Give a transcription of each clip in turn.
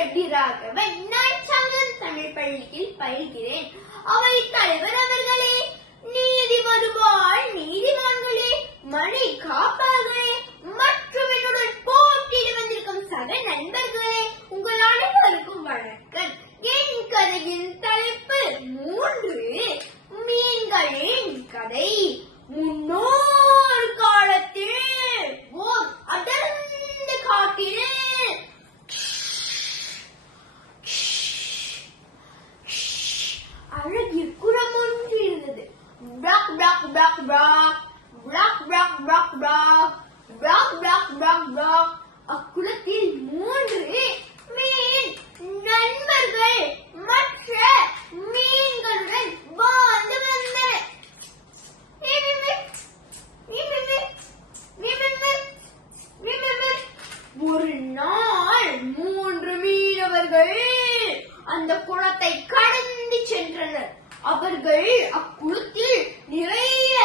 ரெட்டி ராகவன். நான் சங்கன் தமிழ் பள்ளியில் பயில்கிறேன். அவை தலைவர் அவர்களே, நீதி வருவாள் நீதிவான்களே, மணி காப்பாளர்களே மற்றும் என்னுடன் போட்டியில் வந்திருக்கும் சக நண்பர்களே, உங்கள் அனைவருக்கும் வணக்கம். என் கதையின் தலைப்பு 3 மீன்களின் கதை. முன்னோர் காலத்தில் ஓர் அடர்ந்த காட்டில் அழகிய குளம் ஒன்று இருந்தது. பிளாக் பிளாக் பிளாக் பிளாக் பிளாக் பிளாக் பிளாக் பிளாக் பிளாக் பிளாக் பிளாக் பிளாக். அக்குளத்தில் 3 மீன் நண்பர்கள் மற்ற மீன்களுடன் வாழ்ந்து வந்தனர். ஒரு நாள் 3 மீனவர்கள் அந்த குளத்தை கடந்து சென்றனர். அவர்கள் அக்குளத்தில் நிறைய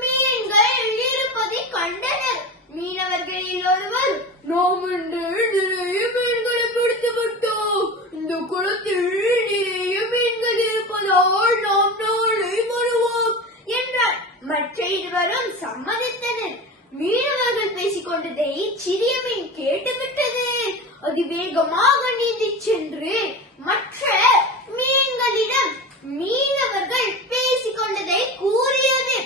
மீன்கள் இருப்பதை கண்டனர். மீனவர்களில் ஒருவர், நாம் நிறைய மீன்களை பிடித்து விட்டோம். இந்த குளத்தில் நிறைய மீன்கள் இருப்பதால் நாம் நாளை வருவோம் என்றார். மற்ற இருவரும் சம்மதித்தனர். மீனவர்கள் பேசிக் கொண்டதை சிறிய மீன் கேட்டுவிட்டது. அது வேகமாக நீந்தி சென்று மற்ற மீன்களிடம் மீனவர்கள் பேசிக் கொண்டதை கூறியது.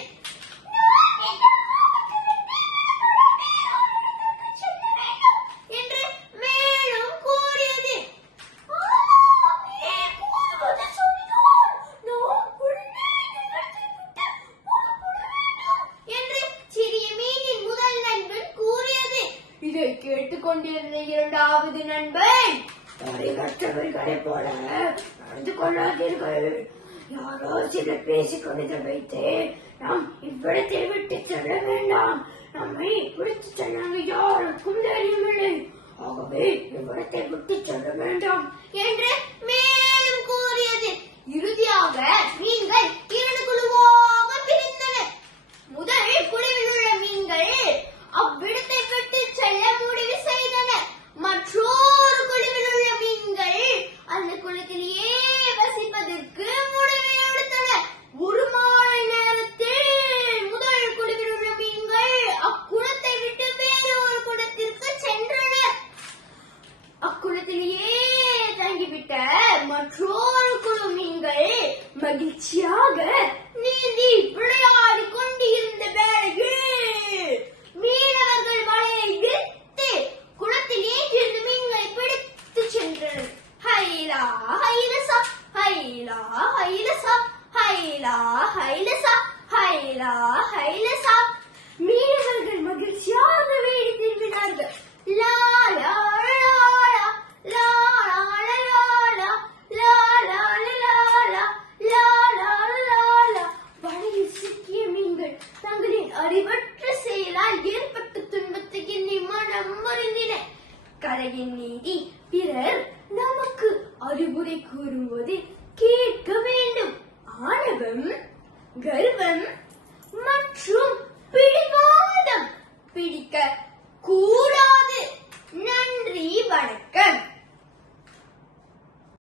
என்று மேலும் கூறியது. என்று சிறிய மீனின் முதல் நண்பன் கூறியது. இதை கேட்டுக்கொண்டிருந்த 2வது நண்பன், மற்றவர்களை போல நடந்து கொள்ளாதீர்கள். யாரோ சிலர் பேசிக் கொண்டதை வைத்து நாம் இவ்விடத்தை விட்டு செல்ல வேண்டாம். நம்மை பிடித்து செல்ல யாருக்கும் தெரியவில்லை. ஆகவே இவ்விடத்தை விட்டு செல்ல வேண்டாம் என்று மேலும் கூறியது. இறுதியாக மீன்கள் 2 குழுவாக பிரிந்தனர். முதல் குழுவில் உள்ள மீன்கள் அவ்விடத்தை விட்டு செல்ல முடிவு செய்தனர். மற்றொரு குழுவில் உள்ள மீன்கள் அந்த குளத்திலேயே வசிப்பதற்கு முடிவு எடுத்தனர். ஒரு மாலை நேரத்தில் முதல் குழுவில் உள்ள மீன்கள் அக்குளத்தை விட்டு வேறு ஒரு குளத்திற்கு சென்றனர். அக்குளத்திலேயே தங்கிவிட்ட மற்றொரு குழு மீன்கள் மகிழ்ச்சியாக நீந்தி விளையாடி கொண்டிருந்த வேளையில் மீனவர்கள் வலையை விரித்து குளத்தில் ஏற்றிருந்த மீன்களை பிடித்து சென்றனர். ஹைலா ஹைலசா ஹைலா ஹைலசா ஹைலா ஹைலசா ஹைலா ஹைலசா. மீனவர்கள் மகிழ்ச்சியாக வேடி திரும்பினார்கள். லா லா லா லா லா லா லா லா லா லா லா லா லா. வலையில் சிக்கிய மீன்கள் தங்களின் அறிவற்ற செயலால் ஏற்பட்ட துன்பத்தை எண்ணி மனம் வருந்தின. கதையின் நீதி, பிறர் நமக்கு அறிவுரை கூறும்போது கேட்க வேண்டும். ஆணவம், கர்வம்